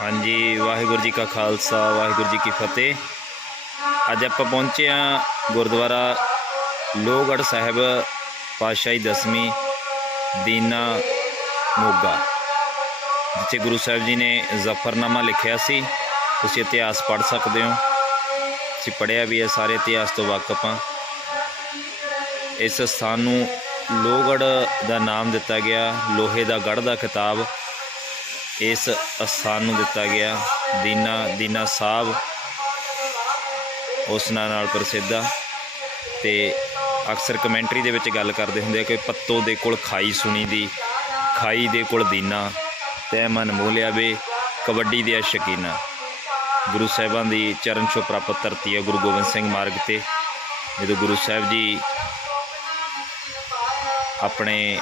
ਹਾਂਜੀ, ਵਾਹਿਗੁਰੂ ਜੀ ਕਾ ਖਾਲਸਾ, ਵਾਹਿਗੁਰੂ ਜੀ ਕੀ ਫਤਿਹ। ਅੱਜ ਆਪਾਂ ਪਹੁੰਚੇ ਹਾਂ ਗੁਰਦੁਆਰਾ ਲੋਹਗੜ੍ਹ ਸਾਹਿਬ, ਪਾਤਸ਼ਾਹੀ ਦਸਵੀਂ ਦੀਨਾ ਮੋਗਾ, ਜਿੱਥੇ ਗੁਰੂ ਸਾਹਿਬ ਜੀ ਨੇ ਜ਼ਫਰਨਾਮਾ ਲਿਖਿਆ ਸੀ। ਤੁਸੀਂ ਇਤਿਹਾਸ ਪੜ੍ਹ ਸਕਦੇ ਹੋ। ਤੁਸੀਂ ਪੜ੍ਹਿਆ ਵੀ ਹੈ, ਸਾਰੇ ਇਤਿਹਾਸ ਤੋਂ ਵਾਕਫ ਹਾਂ। ਇਸ ਸਥਾਨ ਨੂੰ ਲੋਹਗੜ੍ਹ ਦਾ ਨਾਮ ਦਿੱਤਾ ਗਿਆ, ਲੋਹੇ ਦਾ ਗੜ੍ਹ ਦਾ ਖਿਤਾਬ। ਇਸ ਅਸਥਾਨ ਨੂੰ ਦਿੱਤਾ ਗਿਆ। ਦੀਨਾ ਦੀਨਾ ਸਾਹਿਬ ਉਸ ਨਾਂ ਨਾਲ ਪ੍ਰਸਿੱਧ ਆ। ਤੇ ਅਕਸਰ ਕਮੈਂਟਰੀ ਦੇ ਵਿੱਚ ਗੱਲ ਕਰਦੇ ਹੁੰਦੇ ਆ ਕਿ ਪੱਤੋ ਦੇ ਕੋਲ ਖਾਈ ਸੁਣੀ ਦੀ, ਖਾਈ ਦੇ ਕੋਲ ਦੀਨਾ, ਤੈ ਮਨ ਮੋਲਿਆ ਵੇ ਕਬੱਡੀ ਦੇ ਸ਼ਕੀਨਾ ਗੁਰੂ ਸਾਹਿਬਾਂ ਦੀ ਚਰਨ ਛੋਹ ਪ੍ਰਾਪਤ ਧਰਤੀ ਹੈ ਗੁਰੂ ਗੋਬਿੰਦ ਸਿੰਘ ਮਾਰਗ ਤੇ। ਜਦੋਂ ਗੁਰੂ ਸਾਹਿਬ ਜੀ ਆਪਣੇ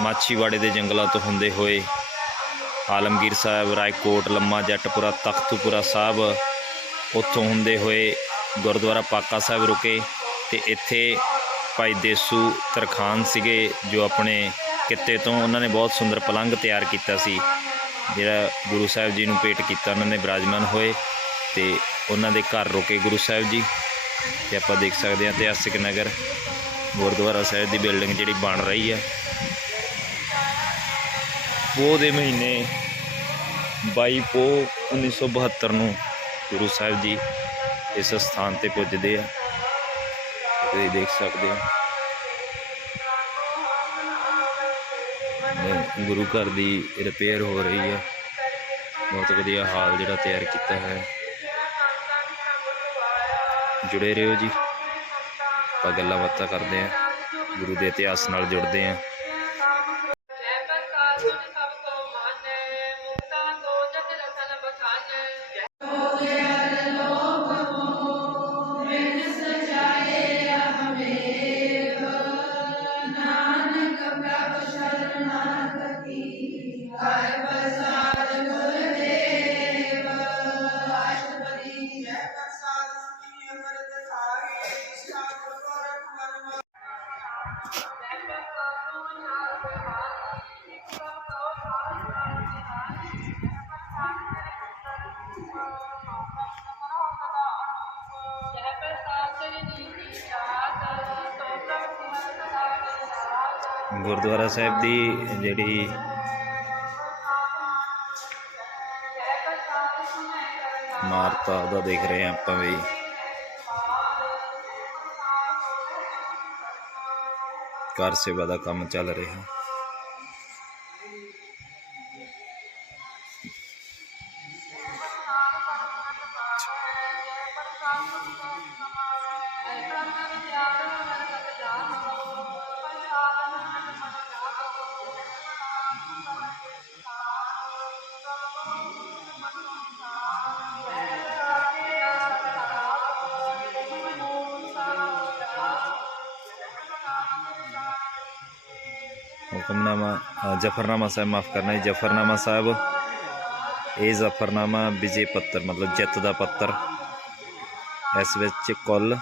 ਮਾਛੀਵਾੜੇ ਦੇ ਜੰਗਲਾਂ ਤੋਂ ਹੁੰਦੇ ਹੋਏ ਆਲਮਗੀਰ ਸਾਹਿਬ, ਰਾਏਕੋਟ, ਲੰਮਾ ਜੱਟਪੁਰਾ, ਤਖਤੂਪੁਰਾ ਸਾਹਿਬ ਉੱਥੋਂ ਹੁੰਦੇ ਹੋਏ ਗੁਰਦੁਆਰਾ ਪਾਕਾ ਸਾਹਿਬ ਰੁਕੇ ਤੇ ਇੱਥੇ ਭਾਈ ਦੇਸੂ ਤਰਖਾਨ ਸੀਗੇ ਜੋ ਆਪਣੇ ਕਿੱਤੇ ਤੋਂ ਉਹਨਾਂ ਨੇ ਬਹੁਤ ਸੁੰਦਰ ਪਲੰਘ ਤਿਆਰ ਕੀਤਾ ਸੀ। ਜਿਹੜਾ ਗੁਰੂ ਸਾਹਿਬ ਜੀ ਨੂੰ ਭੇਟ ਕੀਤਾ, ਉਹਨਾਂ ਨੇ ਬਿਰਾਜਮਾਨ ਹੋਏ ਤੇ ਉਹਨਾਂ ਦੇ ਘਰ ਰੁਕੇ ਗੁਰੂ ਸਾਹਿਬ ਜੀ। ਤੇ ਆਪਾਂ ਦੇਖ ਸਕਦੇ ਹਾਂ ਇਤਿਹਾਸਿਕ ਨਗਰ ਗੁਰਦੁਆਰਾ ਸਾਹਿਬ ਦੀ ਬਿਲਡਿੰਗ ਜਿਹੜੀ ਬਣ ਰਹੀ ਹੈ। ਪੋਹ ਦੇ ਮਹੀਨੇ 22 ਪੋਹ 1972 ਨੂੰ ਗੁਰੂ ਸਾਹਿਬ ਜੀ ਇਸ ਸਥਾਨ ਤੇ ਪੁੱਜਦੇ ਆ। ਤੁਸੀਂ ਦੇਖ ਸਕਦੇ ਹੋ। ਗੁਰੂ ਘਰ ਦੀ ਰਿਪੇਅਰ ਹੋ ਰਹੀ ਹੈ ਬਹੁਤ ਵਧੀਆ ਹਾਲ ਜਿਹੜਾ ਤਿਆਰ ਕੀਤਾ ਹੈ ਜੁੜੇ ਰਹੋ ਜੀ। ਆਪਾਂ ਗੱਲਾਂ ਬਾਤਾਂ ਕਰਦੇ ਆ। ਗੁਰੂ ਦੇ ਇਤਿਹਾਸ ਨਾਲ ਜੁੜਦੇ ਆ। सजाए हमें ਗੁਰਦੁਆਰਾ ਸਾਹਿਬ ਦੀ ਜਿਹੜੀ ਜੈ ਇਮਾਰਤ ਆ, ਉਹਦਾ ਦੇਖ ਰਹੇ ਹਾਂ ਆਪਾਂ ਵੀ। ਕਾਰ ਸੇਵਾ ਦਾ ਕੰਮ ਚੱਲ ਰਿਹਾ। ਹੁਕਮਨਾਮਾ ਜਫਰਨਾਮਾ ਸਾਹਿਬ ਮਾਫ ਕਰਨਾ ਜੀ। ਜਫਰਨਾਮਾ ਸਾਹਿਬ, ਇਹ ਜ਼ਫਰਨਾਮਾ ਵਿਜੇ ਪੱਤਰ, ਮਤਲਬ ਜਿੱਤ ਦਾ ਪੱਤਰ। ਇਸ ਵਿੱਚ ਕੁੱਲ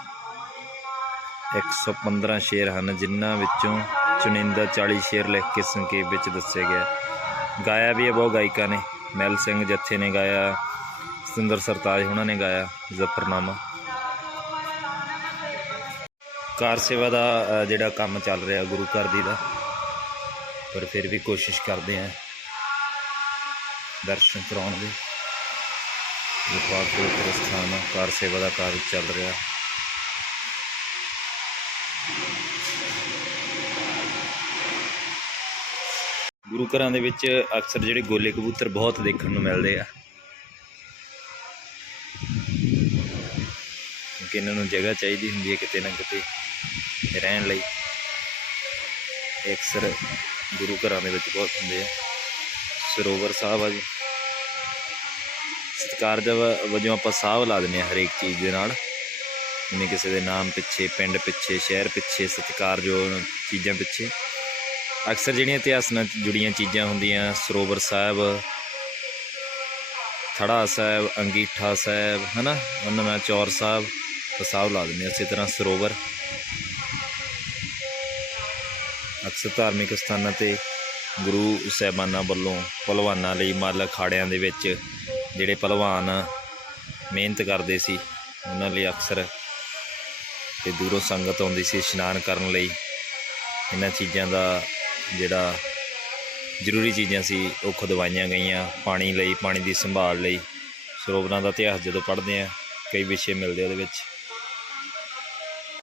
115 ਸ਼ੇਰ ਹਨ, ਜਿਨ੍ਹਾਂ ਵਿੱਚੋਂ ਚੁਣਿੰਦਾ 40 ਸ਼ੇਰ ਲਿਖ ਕੇ ਸੰਖੇਪ ਵਿੱਚ ਦੱਸਿਆ ਗਿਆ ਗਾਇਆ ਵੀ ਹੈ ਬਹੁਤ ਗਾਇਕਾਂ ਨੇ। ਮੈਲ ਸਿੰਘ ਜੱਥੇ ਨੇ ਗਾਇਆ, ਸਤਿੰਦਰ ਸਰਤਾਜ ਉਹਨਾਂ ਨੇ ਗਾਇਆ ਜ਼ਫਰਨਾਮਾ। ਕਾਰ ਸੇਵਾ ਦਾ ਜਿਹੜਾ ਕੰਮ ਚੱਲ ਰਿਹਾ ਗੁਰੂ ਘਰ ਦੀ ਦਾ ਪਰ ਫਿਰ ਵੀ ਕੋਸ਼ਿਸ਼ ਕਰਦੇ ਆਂ। ਦਰਸ਼ਨ ਕਰਾਉਣ ਦੀ। ਇਹ ਪਵਿੱਤਰ ਸਥਾਨ ਕਾਰ ਸੇਵਾ ਦਾ ਕਾਰਜ ਚੱਲ ਰਿਹਾ। ਗੁਰੂ ਘਰਾਂ ਦੇ ਵਿੱਚ ਅਕਸਰ ਜਿਹੜੇ ਗੋਲੇ ਕਬੂਤਰ ਬਹੁਤ ਦੇਖਣ ਨੂੰ ਮਿਲਦੇ ਆ। ਕਿਉਂਕਿ ਇਹਨਾਂ ਨੂੰ ਜਗ੍ਹਾ ਚਾਹੀਦੀ ਹੁੰਦੀ ਹੈ ਕਿਤੇ ਨਾ ਕਿਤੇ ਰਹਿਣ ਲਈ। ਅਕਸਰ ਗੁਰੂ ਘਰਾਂ ਦੇ ਵਿੱਚ ਬਹੁਤ ਹੁੰਦੇ ਆ। ਸਰੋਵਰ ਸਾਹਿਬ ਆ ਜੀ। ਸਤਿਕਾਰਜ ਵ- ਵਜੋਂ ਆਪਾਂ ਸਾਹ ਲਾ ਦਿੰਦੇ ਆ ਹਰੇਕ ਚੀਜ਼ ਦੇ ਨਾਲ। ਜਿਵੇਂ ਕਿਸੇ ਦੇ ਨਾਮ ਪਿੱਛੇ, ਪਿੰਡ ਪਿੱਛੇ, ਸ਼ਹਿਰ ਪਿੱਛੇ ਸਤਿਕਾਰਯੋਗ ਚੀਜ਼ਾਂ ਪਿੱਛੇ। ਅਕਸਰ ਜਿਹੜੀਆਂ ਇਤਿਹਾਸ ਨਾਲ ਜੁੜੀਆਂ ਚੀਜ਼ਾਂ ਹੁੰਦੀਆਂ, ਸਰੋਵਰ ਸਾਹਿਬ, ਥੜਾ ਸਾਹਿਬ, ਅੰਗੀਠਾ ਸਾਹਿਬ, ਹਨਾ? ਉਹਨਾਂ ਨਾਲ ਚੌਰ ਸਾਹਿਬ ਉਹ ਲਾ ਦਿੰਦੇ ਆ ਇਸੇ ਤਰ੍ਹਾਂ ਸਰੋਵਰ। ਅਕਸਰ ਧਾਰਮਿਕ ਸਥਾਨਾਂ ਤੇ ਗੁਰੂ ਸਾਹਿਬਾਨਾਂ ਵੱਲੋਂ ਪਹਿਲਵਾਨਾਂ ਲਈ ਮੱਲ ਅਖਾੜਿਆਂ ਦੇ ਵਿੱਚ ਜਿਹੜੇ ਪਹਿਲਵਾਨ ਮਿਹਨਤ ਕਰਦੇ ਸੀ, ਉਹਨਾਂ ਲਈ ਅਕਸਰ ਤੇ ਦੂਰੋਂ ਸੰਗਤ ਆਉਂਦੀ ਸੀ ਇਸ਼ਨਾਨ ਕਰਨ ਲਈ। ਇਹਨਾਂ ਚੀਜ਼ਾਂ ਦਾ ਜਿਹੜਾ ਜ਼ਰੂਰੀ ਚੀਜ਼ਾਂ ਸੀ, ਉਹ ਖੁਦਵਾਈਆਂ ਗਈਆਂ ਪਾਣੀ ਲਈ, ਪਾਣੀ ਦੀ ਸੰਭਾਲ ਲਈ। ਸਰੋਵਰਾਂ ਦਾ ਇਤਿਹਾਸ ਜਦੋਂ ਪੜ੍ਹਦੇ ਆ ਕਈ ਵਿਸ਼ੇ ਮਿਲਦੇ ਉਹਦੇ ਵਿੱਚ।